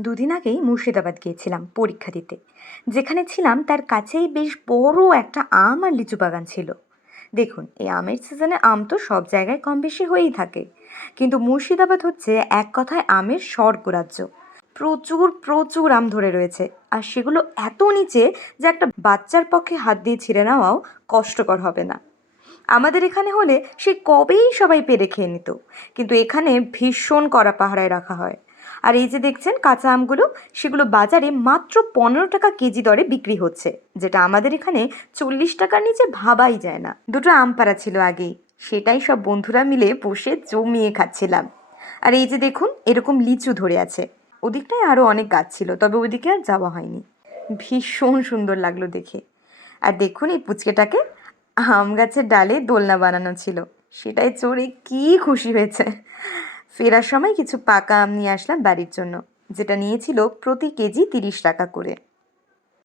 দুদিন আগেই মুর্শিদাবাদ গিয়েছিলাম পরীক্ষা দিতে। যেখানে ছিলাম, তার কাছেই বেশ বড় একটা আম আর লিচু বাগান ছিল। দেখুন, এই আমের সিজনে আম তো সব জায়গায় কম বেশি হয়েই থাকে। কিন্তু মুর্শিদাবাদ হচ্ছে এক কথায় আমের স্বর্গরাজ্য। প্রচুর প্রচুর আম ধরে রয়েছে। আর সেগুলো এত নিচে যে একটা বাচ্চার পক্ষে হাত দিয়ে ছিঁড়ে নেওয়াও কষ্টকর হবে না। আমাদের এখানে হলে সে কবেই সবাই পেরে খেয়ে নিত। কিন্তু এখানে ভীষণ কড়া পাহারায় রাখা হয়। আর এই যে দেখছেন, কাঁচা আমগুলো, সেগুলো বাজারে মাত্র পনেরো টাকা কেজি দরে বিক্রি হচ্ছে, যেটা আমাদের এখানে চল্লিশ টাকার নিচে ভাবাই যায় না। দুটো আম পাড়া ছিল আগেই, সেটাই সব বন্ধুরা মিলে বসে জমিয়ে খাচ্ছিলাম। আর এই যে দেখুন, এরকম লিচু ধরে আছে। ওদিকটায় আরও অনেক গাছ ছিল, তবে ওদিকে আর যাওয়া হয়নি। ভীষণ সুন্দর লাগল দেখে। আর দেখুন এই পুচকেটাকে, আম গাছের ডালে দোলনা বানানো ছিল। সেটাই চড়ে কি খুশি হয়েছে। ফেরার সময় কিছু পাকা আম নিয়ে আসলাম বাড়ির জন্য, যেটা নিয়েছিল প্রতি কেজি তিরিশ টাকা করে।